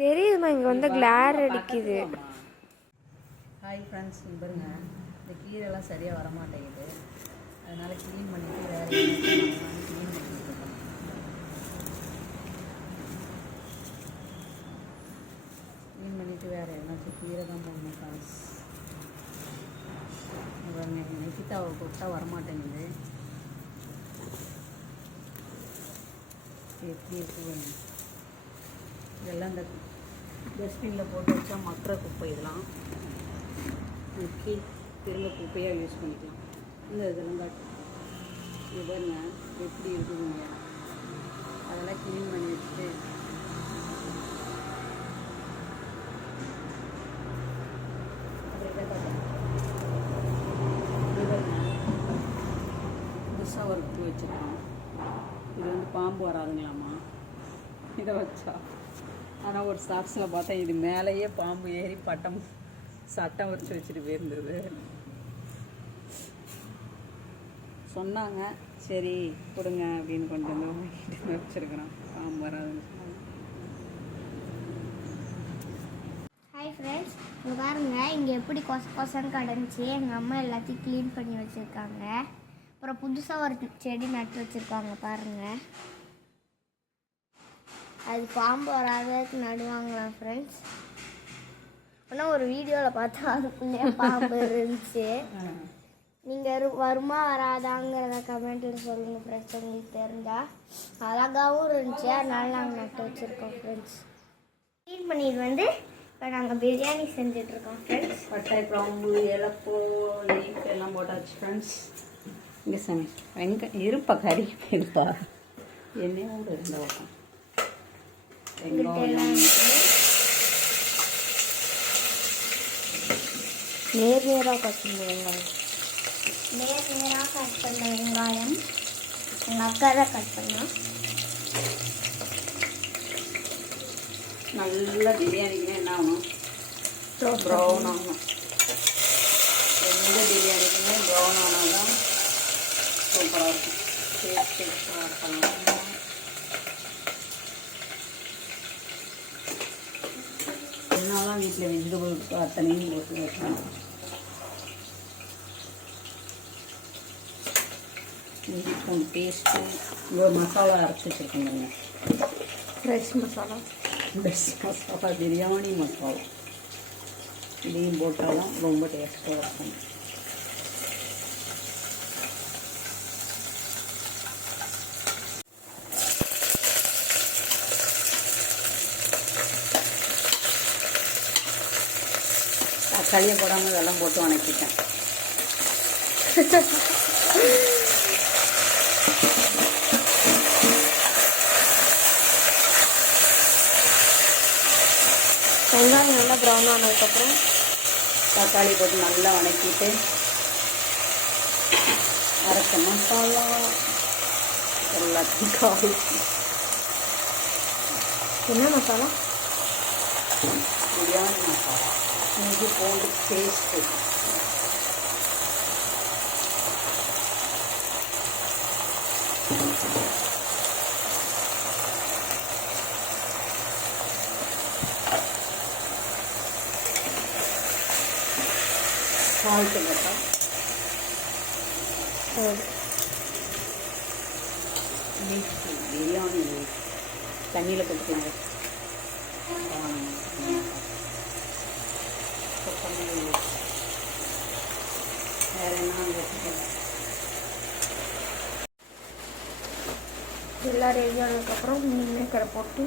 தெரியுதுமா, இங்கே வந்து கிளார் அடிக்குது. ஹாய் ஃப்ரெண்ட்ஸ், பாருங்க இந்த கீரைலாம் சரியாக வரமாட்டேங்குது. அதனால் க்ளீன் பண்ணிவிட்டு வேறு க்ளீன் பண்ணிட்டு இருக்கோம். க்ளீன் பண்ணிவிட்டு வேறு என்னாச்சும் கீரை தான் போடணும் ஃப்ரெண்ட்ஸ். பாருங்க நெக்கித்தாவை போட்டால் வரமாட்டேங்குது. எப்படி இருக்கு இதெல்லாம் இந்த டஸ்ட்பினில் போட்டு வச்சா மக்கிற குப்பை இதெல்லாம் முக்கி திரும்ப குப்பையாக யூஸ் பண்ணிக்கலாம். இந்த இதெல்லாம் காட்டு இது பாருங்க எப்படி இருக்குதுங்க. அதெல்லாம் க்ளீன் பண்ணி வச்சுட்டு புதுசாக ஒரு பூ வச்சுருக்கோம். இது வந்து பாம்பு வராதுங்களாம்மா இதை வச்சா. ஆனால் ஒரு ஷார்ட்ஸில் பார்த்தா இது மேலேயே பாம்பு ஏறி சட்டம் வச்சு வச்சுட்டு போயிருந்தது. சொன்னாங்க சரி கொடுங்க அப்படின்னு கொண்டு வந்து வாங்கிட்டு வச்சுருக்குறோம். பாம்பு வராதுன்னு சொன்னாங்க. ஹாய் ஃப்ரெண்ட்ஸ், இங்கே பாருங்கள் இங்கே எப்படி கொசன்னு கிடந்துச்சு. எங்கள் அம்மா எல்லாத்தையும் க்ளீன் பண்ணி வச்சுருக்காங்க. அப்புறம் புதுசாக ஒரு செடி நட்டு வச்சுருக்காங்க பாருங்கள். அது பாம்பு வராததுக்கு நடுவாங்களாம் ஃப்ரெண்ட்ஸ். ஆனால் ஒரு வீடியோவில் பார்த்தா அதுக்குள்ளேயே பாம்பு இருந்துச்சு. நீங்கள் வருமா வராதாங்கிறத கமெண்ட்டில் சொல்லுங்கள் ஃப்ரெண்ட்ஸ். உங்களுக்கு தெரிஞ்சால் அழகாகவும் இருந்துச்சு. அதனால நாங்கள் நட்டு வச்சுருக்கோம் ஃப்ரெண்ட்ஸ். க்ளீன் பண்ணிட்டு வந்து இப்போ நாங்கள் பிரியாணி செஞ்சிட்ருக்கோம் ஃப்ரெண்ட்ஸ். பட்டை, கிராம்பு, ஏலப்பூ, லீஃப் எல்லாம் போட்டாச்சு ஃப்ரெண்ட்ஸ். இங்கே சமைக்க இருப்பா கறி போயிருப்பா என்னையோடு இருந்த பக்கம் வெங்காயம் நேராக கட் பண்ண வெங்காயம் நேராக கட் பண்ண வெங்காயம் எங்கள் அக்கா தான் கட் பண்ணோம். நல்லா பிரியாணிக்குன்னா என்ன ஆகணும்? ப்ரௌன் ஆகணும். எந்த பிரியாணிக்குமே ப்ரௌன் ஆனால் தான் சூப்பராக இருக்கும். டேஸ்ட்டாக இருக்கலாம். அதனால வீட்டில் வெஜிடபிள் அத்தனையும் போட்டு வைக்கணும். இஞ்சி பேஸ்ட்டு இங்கே மசாலா அரைச்சி வச்சுருக்கோங்க. ஃப்ரெஷ் மசாலா பிரியாணி மசாலா இதையும் போட்டாலும் ரொம்ப டேஸ்ட்டாக இருக்கும். தக்காளியை போடாமல் இதெல்லாம் போட்டு வணக்கிட்டேன். வெங்காயம் நல்லா ப்ரௌன் ஆனதுக்கப்புறம் தக்காளி போட்டு நல்லா வணக்கிட்டு அரைச்ச மசாலா எல்லாத்தையும் காய். என்ன மசாலா? பிரியாணி மசாலா, இஞ்சி பூண்டு பேஸ்ட்டு, சால்ட்டு போட்டால் லீஃப் பிரியாணி லீஃப் தண்ணியில் போட்டுக்கலாம். கொத்தமல்லி லீஃப் வேறு என்ன வச்சுக்கலாம். எல்லாம் ரெடி ஆனதுக்கப்புறம் மீன் போட்டு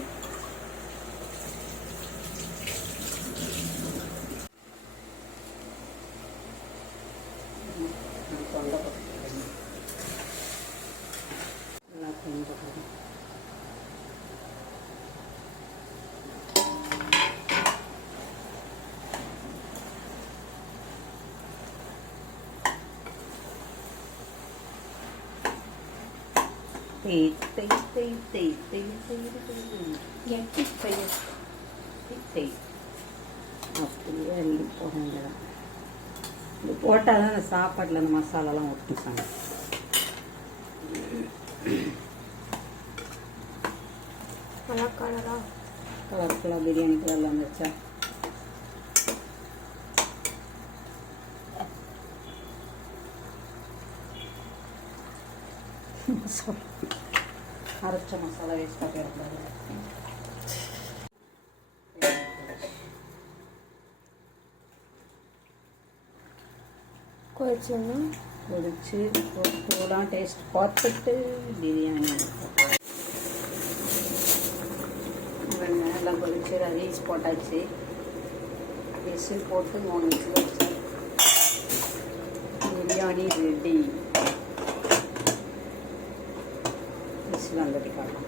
அப்படியே அள்ளி போட வேண்டியதான். இது போட்டால் தான் அந்த சாப்பாட்டில் அந்த மசாலாலாம் ஒட்டிப்பாங்க. நல்லா கலராக கலர்ஃபுல்லாக பிரியாணி கலரில் வந்துச்சா. அரைச்ச மசாலா வேஸ்ட்டாக போயிடக்கூடாது. கொதிச்சு போலாம். டேஸ்ட் பார்த்துட்டு பிரியாணி வெண்ணெய் எல்லாம் கொதிச்சு ரைஸ் போட்டாச்சு. விசில் போட்டு 3 விசில் வச்சு பிரியாணி ரெடி. விசில் வந்துட்டு காட்டலாம்.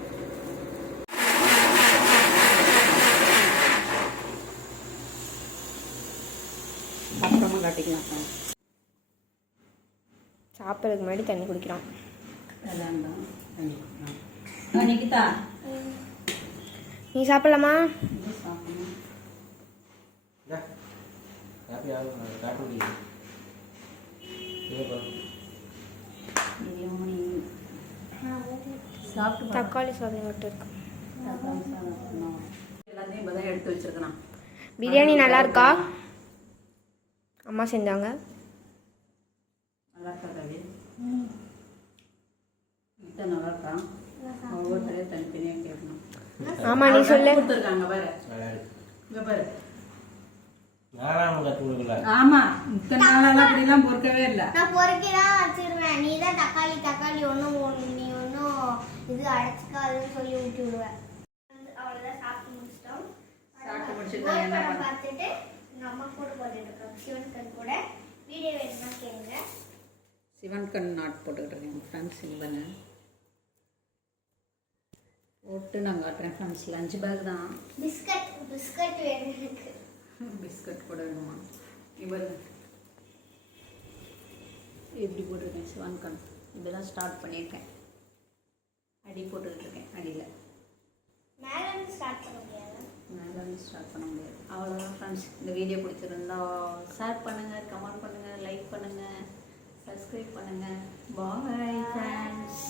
அப்புறமா காட்டிக்கலாம். சாப்பிட்றதுக்கு முன்னாடி தண்ணி குடிக்கலாம். நிக்கிதா நீ சாப்பிடலாமா? தக்காளி சாதம் மட்டும் இருக்கு. எல்லாத்தையும் இப்போ தான் எடுத்து வச்சிருக்கேன். பிரியாணி நல்லா இருக்கா? அம்மா செஞ்சாங்க. நல்லா இருக்கா கவி? இதை நல்லா இருக்கா? ஒவ்வொருத்தரையும் தனித்தனியாக கேட்கணும். ஆமா நீ சொல்லு. கொடுத்துருக்காங்க பாரு. இங்கே பாரு. ஆமா இத்தனை நாளெல்லாம் அப்படிலாம் பொறுக்கவே இல்லை. நான் பொறுக்கிதான் வச்சிருவேன். நீ தான் தக்காளி தக்காளி ஒன்றும் நீ ஒன்றும் இது அடைச்சிக்காதுன்னு சொல்லி ஊட்டி விடுவேன். அவ்வளோதான் சாப்பிட்டு முடிச்சிட்டோம். சாப்பிட்டு முடிச்சுட்டு என்ன பார்த்துட்டு எங்கள் அம்மா கூட போட்டுட்டு இருக்கோம். சிவன்கண் கூட வீடியோ வேணும்னா கேளுங்க. சிவன்கண் நாட் போட்டுக்கிட்டு இருக்கேன் ஃப்ரெண்ட்ஸ். இங்கே போட்டு நான் காட்டுறேன் ஃப்ரெண்ட்ஸ். லஞ்ச் பேக் தான். பிஸ்கட் வேணும் எனக்கு. பிஸ்கட் கூட வேணுமா? இவர் எப்படி போட்டிருக்கேன் சிவன்கண். இப்படிதான் ஸ்டார்ட் பண்ணியிருக்கேன். அடி போட்டுக்கிட்டு இருக்கேன். அடியில் மேலேருந்து ஸ்டார்ட் பண்ண முடியாது. மேலேருந்து ஸ்டார்ட் பண்ண முடியாது. அவ்வளோதான் ஃப்ரெண்ட்ஸ். இந்த வீடியோ பிடிச்சிருந்தா ஷேர் பண்ணுங்கள், கமெண்ட் பண்ணுங்கள், லைக் பண்ணுங்கள், சப்ஸ்கிரைப் பண்ணுங்கள். Bye friends.